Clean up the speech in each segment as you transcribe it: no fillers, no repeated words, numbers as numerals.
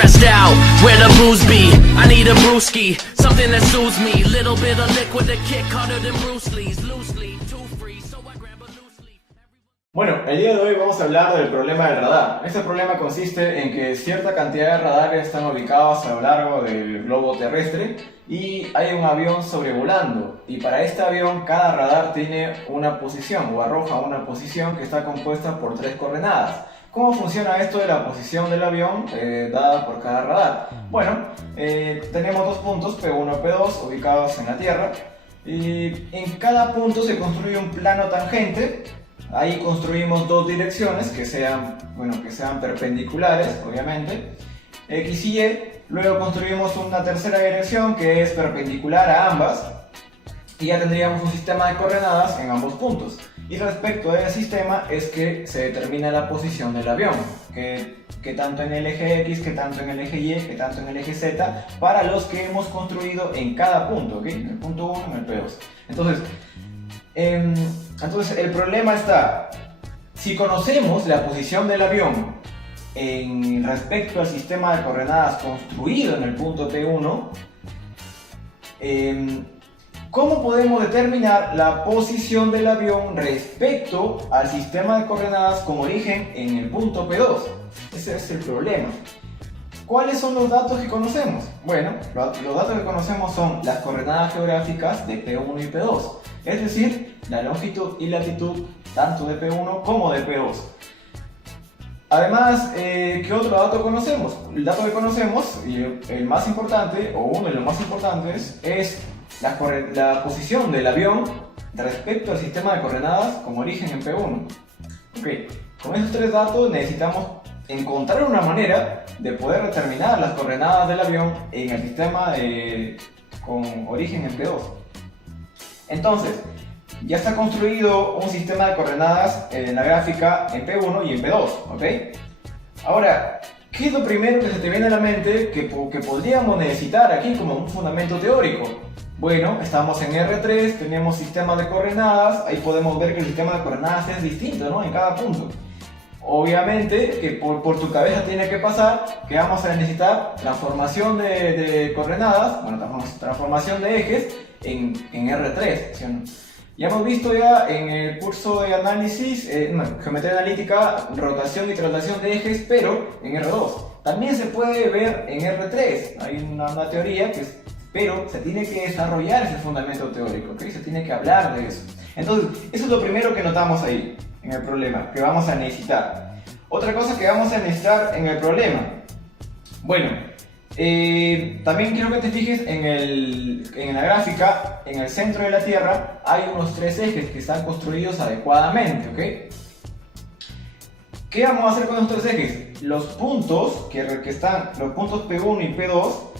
stressed out, where the booze be? I need a brewski, something that soothes me. Little bit of liquid to kick harder than Bruce Lee's. Loosely, too free, so I grab a loose leaf. Bueno, el día de hoy vamos a hablar del problema del radar. Este problema consiste en que cierta cantidad de radares están ubicados a lo largo del globo terrestre y hay un avión sobrevolando, y para este avión cada radar tiene una posición o arroja una posición que está compuesta por 3 coordenadas. ¿Cómo funciona esto de la posición del avión dada por cada radar? Bueno, tenemos 2 puntos, P1 y P2, ubicados en la Tierra, y en cada punto se construye un plano tangente. Ahí construimos 2 direcciones que sean perpendiculares, obviamente, X y Y. Luego construimos una tercera dirección que es perpendicular a ambas, y ya tendríamos un sistema de coordenadas en ambos puntos. Y respecto a ese sistema es que se determina la posición del avión, que tanto en el eje X, que tanto en el eje Y, que tanto en el eje Z, para los que hemos construido en cada punto, ¿ok? En el punto 1, en el P2. Entonces el problema está, si conocemos la posición del avión en respecto al sistema de coordenadas construido en el punto T1, ¿cómo podemos determinar la posición del avión respecto al sistema de coordenadas con origen en el punto P2? Ese es el problema. ¿Cuáles son los datos que conocemos? Bueno, los datos que conocemos son las coordenadas geográficas de P1 y P2, es decir, la longitud y latitud tanto de P1 como de P2. Además, ¿qué otro dato conocemos? El dato que conocemos, y el más importante, o uno de los más importantes, es la posición del avión respecto al sistema de coordenadas con origen en P1. Ok, con esos 3 datos necesitamos encontrar una manera de poder determinar las coordenadas del avión en el sistema con origen en P2. Entonces, ya está construido un sistema de coordenadas en la gráfica en P1 y en P2, ¿ok? Ahora, ¿qué es lo primero que se te viene a la mente que podríamos necesitar aquí como un fundamento teórico? Bueno, estamos en R3, tenemos sistemas de coordenadas, ahí podemos ver que el sistema de coordenadas es distinto, ¿no? En cada punto. Obviamente que por tu cabeza tiene que pasar que vamos a necesitar transformación de coordenadas, bueno, transformación de ejes en R3, ¿sí o no? Ya hemos visto ya en el curso de análisis, geometría analítica, rotación y traslación de ejes, pero en R2. También se puede ver en R3, hay una teoría pero se tiene que desarrollar ese fundamento teórico, ¿okay? Se tiene que hablar de eso. Entonces, eso es lo primero que notamos ahí, en el problema, que vamos a necesitar. Otra cosa que vamos a necesitar en el problema, bueno, también quiero que te fijes en la gráfica, en el centro de la Tierra hay unos 3 ejes que están construidos adecuadamente, ¿ok? ¿Qué vamos a hacer con estos 3 ejes? Los puntos los puntos P1 y P2,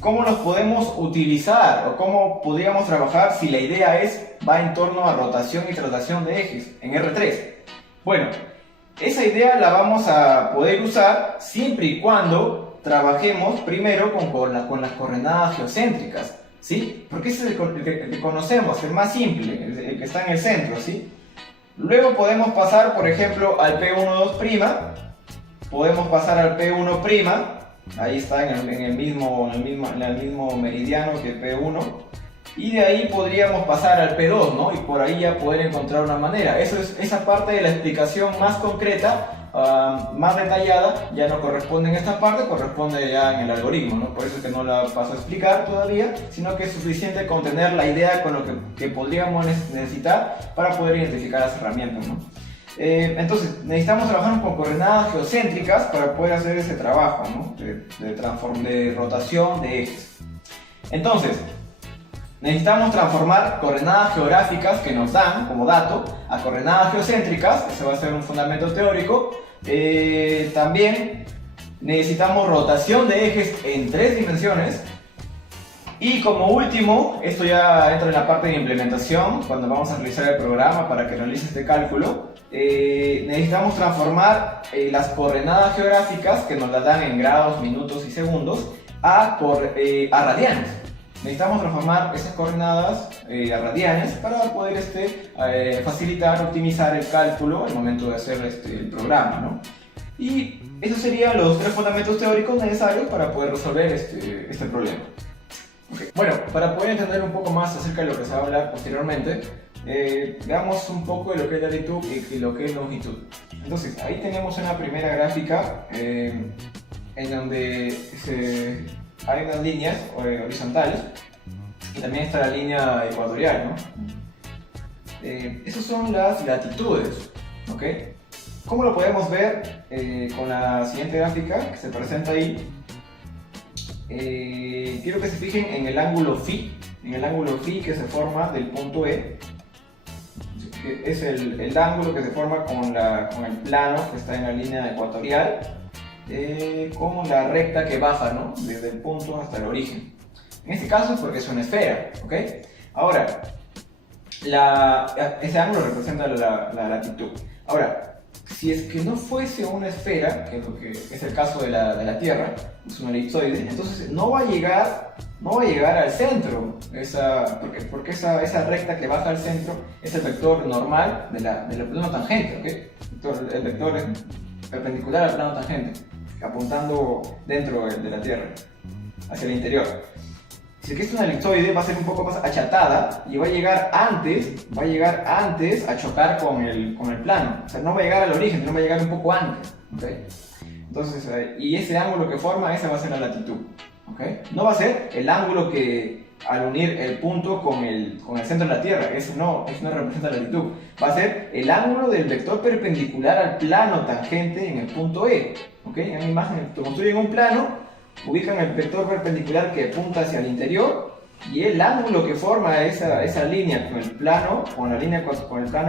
¿cómo los podemos utilizar o cómo podríamos trabajar si la idea va en torno a rotación y traslación de ejes en R3? Bueno, esa idea la vamos a poder usar siempre y cuando trabajemos primero con las coordenadas geocéntricas, ¿sí? Porque ese es el que conocemos, el más simple, el que está en el centro, ¿sí? Luego podemos pasar, por ejemplo, al P12', podemos pasar al P1', ahí está en el mismo meridiano que el P1, y de ahí podríamos pasar al P2, ¿no? Y por ahí ya poder encontrar una manera. Esa parte de la explicación más concreta, más detallada, ya no corresponde en esta parte, corresponde ya en el algoritmo, ¿no? Por eso es que no la paso a explicar todavía, sino que es suficiente con tener la idea con lo que podríamos necesitar para poder identificar las herramientas, ¿no? Entonces, necesitamos trabajar con coordenadas geocéntricas para poder hacer ese trabajo, ¿no? de rotación de ejes. Entonces, necesitamos transformar coordenadas geográficas que nos dan como dato a coordenadas geocéntricas, eso va a ser un fundamento teórico. También necesitamos rotación de ejes en 3 dimensiones. Y como último, esto ya entra en la parte de implementación, cuando vamos a realizar el programa para que realice este cálculo, necesitamos transformar las coordenadas geográficas, que nos las dan en grados, minutos y segundos, a radianes. Necesitamos transformar esas coordenadas a radianes para poder facilitar, optimizar el cálculo al momento de hacer el programa, ¿no? Y esos serían los 3 fundamentos teóricos necesarios para poder resolver este problema. Okay. Bueno, para poder entender un poco más acerca de lo que se va a hablar posteriormente, veamos un poco de lo que es latitud y lo que es longitud. Entonces, ahí tenemos una primera gráfica en donde hay unas líneas horizontales y también está la línea ecuatorial, ¿no? Esas son las latitudes, ¿ok? ¿Cómo lo podemos ver con la siguiente gráfica que se presenta ahí? Quiero que se fijen en el ángulo phi, que se forma del punto E. Es el ángulo que se forma con el plano que está en la línea ecuatorial, con la recta que baja, ¿no? Desde el punto hasta el origen. En este caso es porque es una esfera, ¿ok? Ahora, ese ángulo representa la latitud. Ahora, si es que no fuese una esfera, que es lo que es el caso de la Tierra, es un elipsoide, entonces no va a llegar al centro, porque esa recta que baja al centro es el vector normal del plano tangente, ¿ok? El vector es perpendicular al plano tangente, apuntando dentro de la Tierra, hacia el interior. Si es que es una elipsoide, va a ser un poco más achatada y va a llegar antes a chocar con el plano. O sea, no va a llegar al origen, no va a llegar un poco antes, ¿okay? Entonces, y ese ángulo que forma, esa va a ser la latitud, ¿okay? No va a ser el ángulo que al unir el punto con el centro de la Tierra, eso no representa la latitud. Va a ser el ángulo del vector perpendicular al plano tangente en el punto E, ¿okay? En la imagen, construyen un plano, ubican el vector perpendicular que apunta hacia el interior y el ángulo que forma esa línea con el plano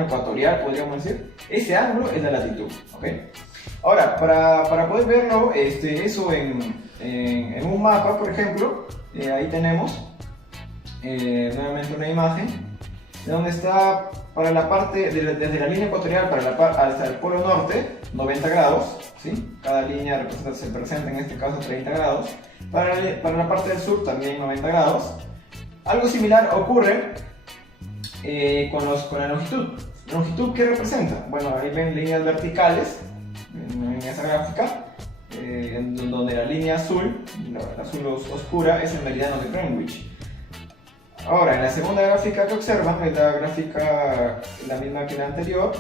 ecuatorial, podríamos decir, ese ángulo es la latitud, ¿okay? Ahora, para poder verlo, eso en un mapa, por ejemplo, ahí tenemos nuevamente una imagen donde está para la parte desde la línea ecuatorial hasta el polo norte 90 grados, ¿sí? Cada línea se presenta en este caso 30 grados. Para la parte del sur también 90 grados. Algo similar ocurre con la longitud. ¿Longitud qué representa? Bueno, ahí ven líneas verticales en esa gráfica, donde la línea azul, la azul oscura, es el meridiano de Greenwich. Ahora, en la segunda gráfica que observan, es la gráfica la misma que la anterior,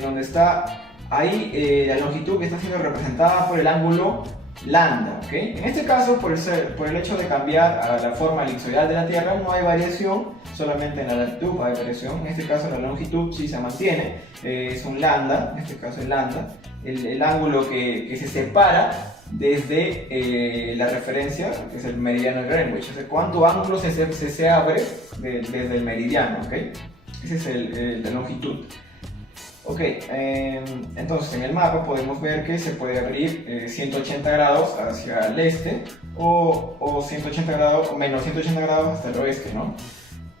donde está ahí la longitud que está siendo representada por el ángulo lambda, ¿ok? En este caso, por el hecho de cambiar a la forma elipsoidal de la Tierra, no hay variación, solamente en la latitud hay variación. En este caso la longitud sí se mantiene, es un lambda, en este caso es lambda, el ángulo que se separa desde la referencia, que es el meridiano de Greenwich. O sea, cuánto ángulo se abre desde el meridiano, ¿ok? Ese es la longitud. Ok, entonces en el mapa podemos ver que se puede abrir 180 grados hacia el este o 180 grados, o menos 180 grados hasta el oeste, ¿no?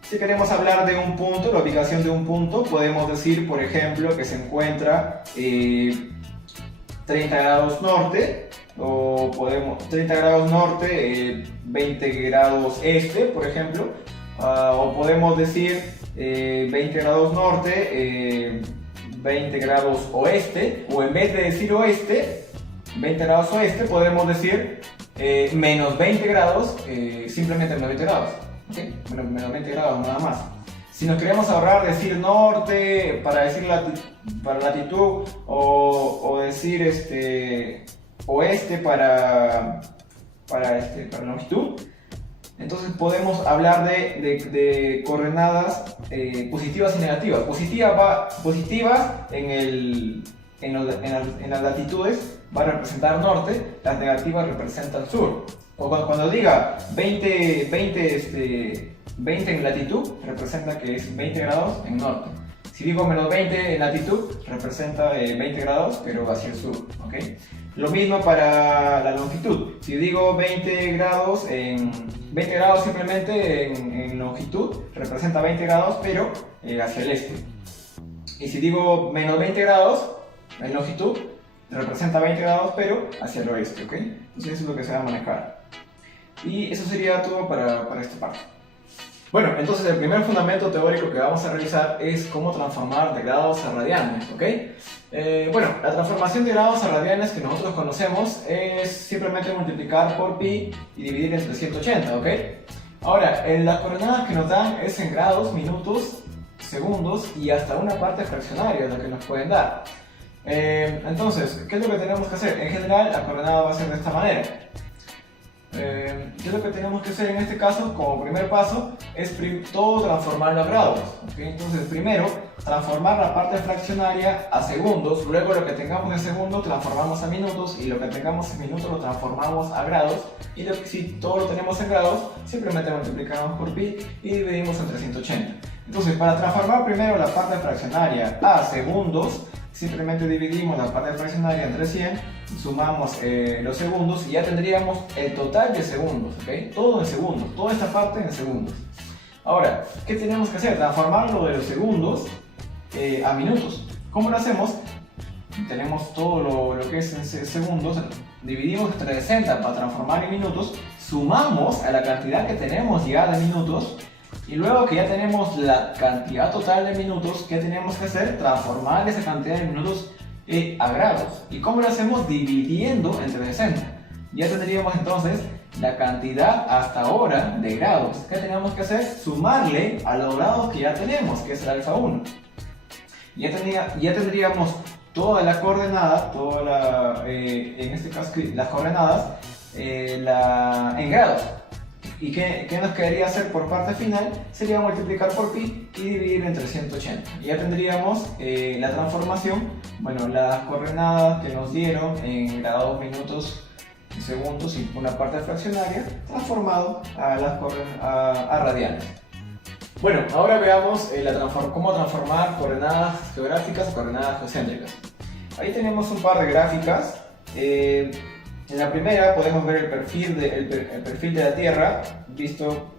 Si queremos hablar de un punto, la ubicación de un punto, podemos decir, por ejemplo, que se encuentra 30 grados norte, o 30 grados norte, 20 grados este, por ejemplo, o podemos decir 20 grados norte, 20 grados oeste, o en vez de decir oeste, 20 grados oeste, podemos decir menos 20 grados, simplemente menos 20 grados, ¿okay? Menos 20 grados nada más. Si nos queremos ahorrar decir norte para decir para latitud, o decir oeste para longitud, entonces podemos hablar de coordenadas positivas y negativas. Positivas en las latitudes va a representar norte, las negativas representan sur. O cuando diga 20 en latitud, representa que es 20 grados en norte. Si digo menos 20 en latitud, representa 20 grados, pero hacia el sur, ¿ok? Lo mismo para la longitud. Si digo 20 grados simplemente en longitud, representa 20 grados, pero hacia el este. Y si digo menos 20 grados en longitud, representa 20 grados, pero hacia el oeste, ¿ok? Entonces eso es lo que se va a manejar. Y eso sería todo para esta parte. Bueno, entonces el primer fundamento teórico que vamos a realizar es cómo transformar de grados a radianes, ¿ok? Bueno, la transformación de grados a radianes que nosotros conocemos es simplemente multiplicar por pi y dividir entre 180, ¿ok? Ahora, las coordenadas que nos dan es en grados, minutos, segundos y hasta una parte fraccionaria de lo que nos pueden dar. Entonces, ¿qué es lo que tenemos que hacer? En general, la coordenada va a ser de esta manera. ¿Qué es lo que tenemos que hacer en este caso? Como primer paso, es todo transformar los grados. ¿Okay? Entonces, primero, transformar la parte fraccionaria a segundos, luego lo que tengamos en segundos transformamos a minutos y lo que tengamos en minutos lo transformamos a grados y si todo lo tenemos en grados, simplemente multiplicamos por pi y dividimos entre 180. Entonces, para transformar primero la parte fraccionaria a segundos, simplemente dividimos la parte fraccionaria entre 100, sumamos los segundos y ya tendríamos el total de segundos, ¿ok? Todo en segundos, toda esta parte en segundos. Ahora, ¿qué tenemos que hacer? Transformarlo de los segundos a minutos. ¿Cómo lo hacemos? Tenemos todo lo que es en segundos, dividimos entre 60 para transformar en minutos, sumamos a la cantidad que tenemos ya de minutos. Y luego que ya tenemos la cantidad total de minutos, ¿qué tenemos que hacer? Transformar esa cantidad de minutos a grados. ¿Y cómo lo hacemos? Dividiendo entre 60. Ya tendríamos entonces la cantidad hasta ahora de grados. ¿Qué tenemos que hacer? Sumarle a los grados que ya tenemos, que es el alfa 1. Ya tendríamos toda la coordenada, en este caso las coordenadas en grados. ¿Y qué nos quedaría hacer por parte final? Sería multiplicar por pi y dividir entre 180. Y ya tendríamos la transformación, bueno, las coordenadas que nos dieron en grados, minutos y segundos y una parte fraccionaria transformado a radianes. Bueno, ahora veamos cómo transformar coordenadas geográficas a coordenadas geocéntricas. Ahí tenemos un par de gráficas. En la primera podemos ver el perfil de la Tierra visto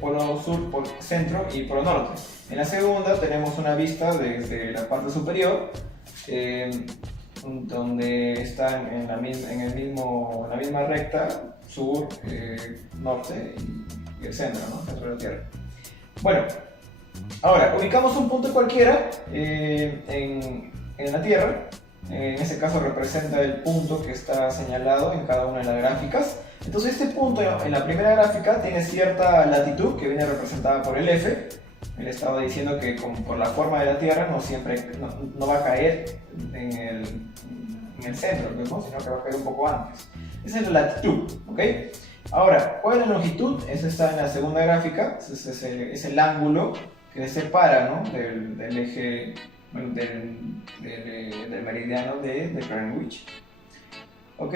polo sur, polo centro y polo norte. En la segunda tenemos una vista desde la parte superior donde están en la misma recta sur, norte y el centro, ¿no? Centro de la Tierra. Bueno, ahora ubicamos un punto cualquiera en la Tierra. En ese caso representa el punto que está señalado en cada una de las gráficas. Entonces este punto en la primera gráfica tiene cierta latitud que viene representada por el F. Él estaba diciendo que por la forma de la Tierra no va a caer en el centro, ¿no? Sino que va a caer un poco antes. Esa es la latitud, ¿ok? Ahora, ¿cuál es la longitud? Esa está en la segunda gráfica. Es el ángulo que separa, ¿no? del eje, bueno, del meridiano de Greenwich. Ok,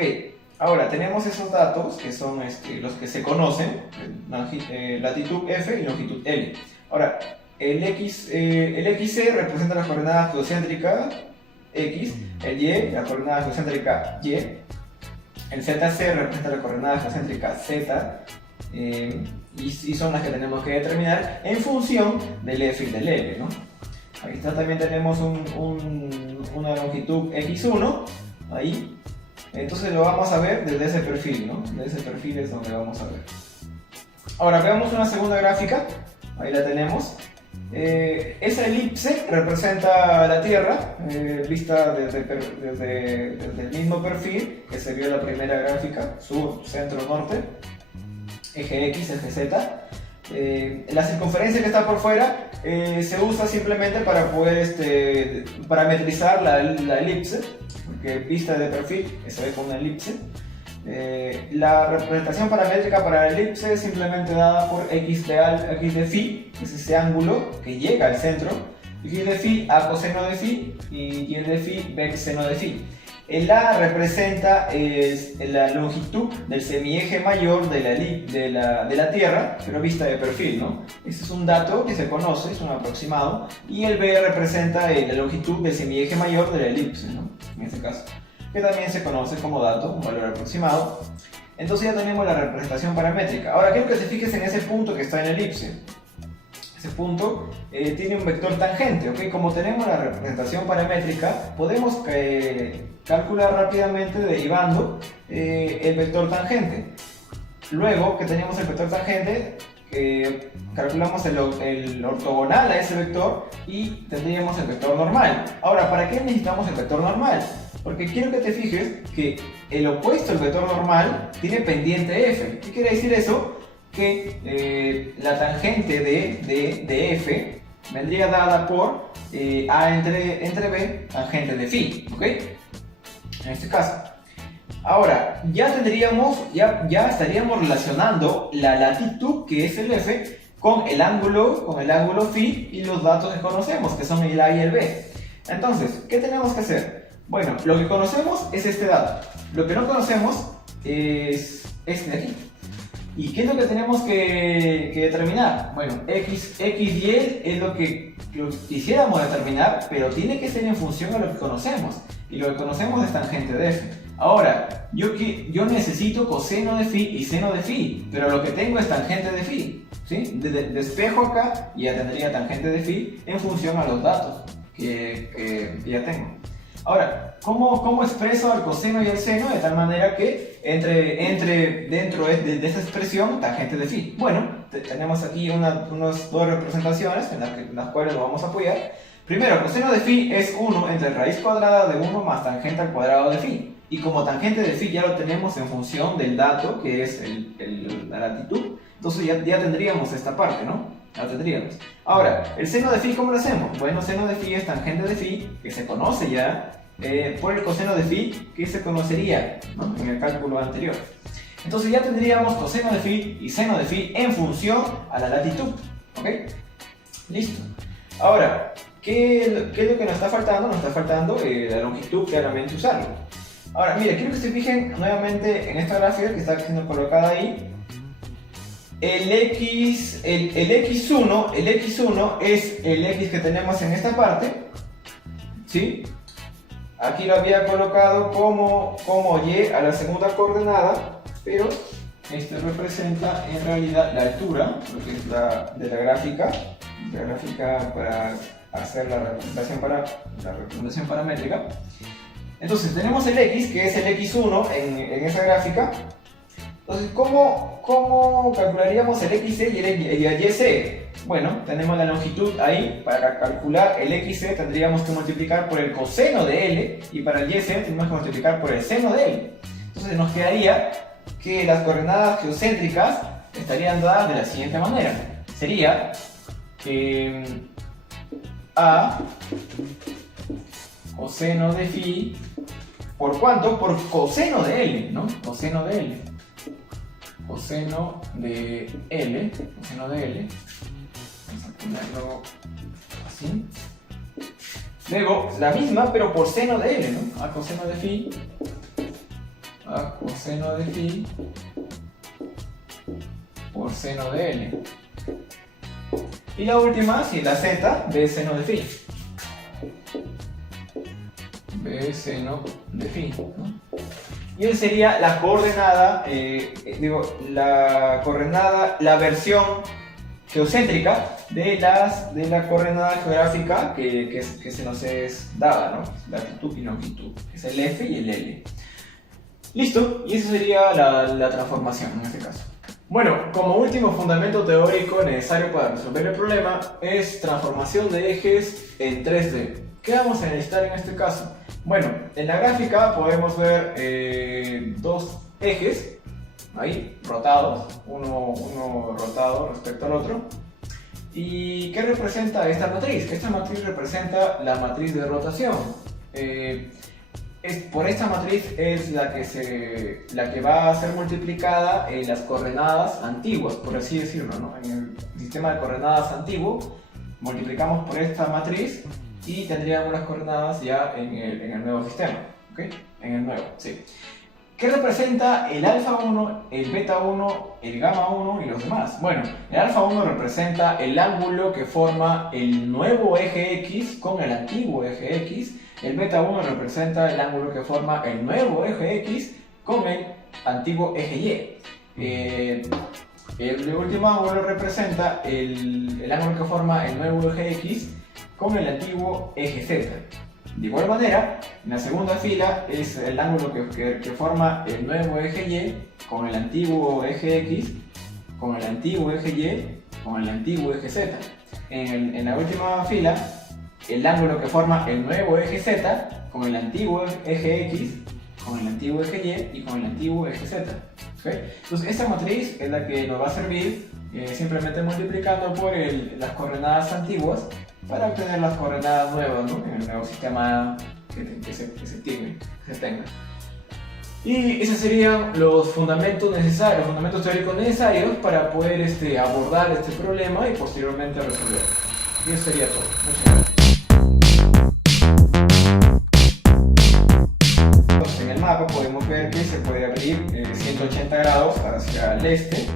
ahora tenemos esos datos que son los que se conocen, latitud F y longitud L. Ahora, el XC representa las coordenadas geocéntricas X, el Y la coordenada geocéntrica Y, el ZC representa la coordenada geocéntrica Z, y son las que tenemos que determinar en función del F y del L, ¿no? Ahí está, también tenemos una longitud X1, ahí. Entonces lo vamos a ver desde ese perfil, ¿no? Desde ese perfil es donde vamos a ver. Ahora veamos una segunda gráfica, ahí la tenemos. Esa elipse representa la Tierra, vista desde el mismo perfil, que se vio en la primera gráfica, sur, centro, norte, eje X, eje Z. La circunferencia que está por fuera se usa simplemente para poder parametrizar la elipse, porque vista de perfil se ve con una elipse. La representación paramétrica para la elipse es simplemente dada por x de phi, que es ese ángulo que llega al centro, x de phi a coseno de phi y y de phi b seno de phi. El A representa la longitud del semieje mayor de la Tierra, pero vista de perfil, ¿no? Este es un dato que se conoce, es un aproximado, y el B representa la longitud del semieje mayor de la elipse, ¿no? En este caso, que también se conoce como dato, un valor aproximado. Entonces ya tenemos la representación paramétrica. Ahora quiero que te fijes en ese punto que está en la elipse. Ese punto tiene un vector tangente, ¿ok? Como tenemos la representación paramétrica, podemos calcular rápidamente derivando el vector tangente. Luego que tenemos el vector tangente, calculamos el ortogonal a ese vector y tendríamos el vector normal. Ahora, ¿para qué necesitamos el vector normal? Porque quiero que te fijes que el opuesto al vector normal tiene pendiente f. ¿Qué quiere decir eso? Que la tangente de f vendría dada por a entre b, tangente de phi, ¿ok? En este caso. Ahora, ya estaríamos relacionando la latitud, que es el f, con el ángulo phi y los datos que conocemos, que son el a y el b. Entonces, ¿qué tenemos que hacer? Bueno, lo que conocemos es este dato. Lo que no conocemos es este de aquí. ¿Y qué es lo que tenemos que determinar? Bueno, x y y es lo que quisiéramos determinar, pero tiene que ser en función a lo que conocemos. Y lo que conocemos es tangente de f. Ahora, yo necesito coseno de phi y seno de phi, pero lo que tengo es tangente de phi, ¿sí? Despejo acá y ya tendría tangente de phi en función a los datos que ya tengo. Ahora, ¿cómo expreso el coseno y el seno de tal manera que entre dentro de esa expresión tangente de phi? Bueno, tenemos aquí unas dos representaciones en las cuales nos vamos a apoyar. Primero, coseno de phi es 1 entre raíz cuadrada de 1 más tangente al cuadrado de phi. Y como tangente de phi ya lo tenemos en función del dato, que es la latitud, entonces ya tendríamos esta parte, ¿no? La tendríamos. Ahora, el seno de phi, ¿cómo lo hacemos? Bueno, seno de phi es tangente de phi, que se conoce ya, por el coseno de phi, que se conocería, ¿no? En el cálculo anterior. Entonces ya tendríamos coseno de phi y seno de phi en función a la latitud, ¿ok? Listo. Ahora, ¿qué es lo que nos está faltando? Nos está faltando la longitud, claramente usarlo. Ahora, mira, quiero que se fijen nuevamente en esta gráfica que está siendo colocada ahí. El x1 es el x que tenemos en esta parte, ¿sí? Aquí lo había colocado como y a la segunda coordenada, pero esto representa en realidad la altura, lo que es de la gráfica para hacer la representación paramétrica. Entonces tenemos el x, que es el x1 en esa gráfica. Entonces, ¿cómo calcularíamos el xc y el yc? Bueno, tenemos la longitud ahí. Para calcular el xc tendríamos que multiplicar por el coseno de L, y para el yc tenemos que multiplicar por el seno de L. Entonces nos quedaría que las coordenadas geocéntricas estarían dadas de la siguiente manera. Sería a coseno de phi, ¿por cuánto? Por coseno de L, ¿no? Coseno de L. Coseno de L. Vamos a ponerlo así. Luego, la misma, pero por seno de L, ¿no? A coseno de phi. A coseno de phi. Por seno de L. Y la última, sí, la z de seno de phi. B seno de phi, ¿no? Y esa sería la coordenada, la versión geocéntrica de la coordenada geográfica que se nos es dada, ¿no? Latitud y longitud, es el f y el l. Listo, y esa sería la transformación en este caso. Bueno, como último fundamento teórico necesario para resolver el problema es transformación de ejes en 3D. ¿Qué vamos a necesitar en este caso? Bueno, en la gráfica podemos ver dos ejes ahí rotados, uno rotado respecto al otro. ¿Y qué representa esta matriz? Esta matriz representa la matriz de rotación. Por esta matriz es la que va a ser multiplicada en las coordenadas antiguas, por así decirlo, ¿no? En el sistema de coordenadas antiguo multiplicamos por esta matriz y tendríamos las coordenadas ya en el nuevo sistema, ¿ok? En el nuevo, sí. ¿Qué representa el alfa 1, el beta 1, el gamma 1 y los demás? Bueno, el alfa 1 representa el ángulo que forma el nuevo eje X con el antiguo eje X. El beta 1 representa el ángulo que forma el nuevo eje X con el antiguo eje Y. El último ángulo representa el ángulo que forma el nuevo eje X con el antiguo eje Z. De igual manera, en la segunda fila es el ángulo que forma el nuevo eje Y con el antiguo eje X con el antiguo eje Y con el antiguo eje Z. En la última fila, el ángulo que forma el nuevo eje Z con el antiguo eje X, con el antiguo eje Y y con el antiguo eje Z. ¿Okay? Entonces esta matriz es la que nos va a servir simplemente multiplicando por las coordenadas antiguas para obtener las coordenadas nuevas, ¿no? En el nuevo sistema que se tenga. Y esos serían los fundamentos necesarios, los fundamentos teóricos necesarios para poder abordar este problema y posteriormente resolverlo. Y eso sería todo. Muchas gracias. En el mapa podemos ver que se puede abrir 180 grados hacia el este.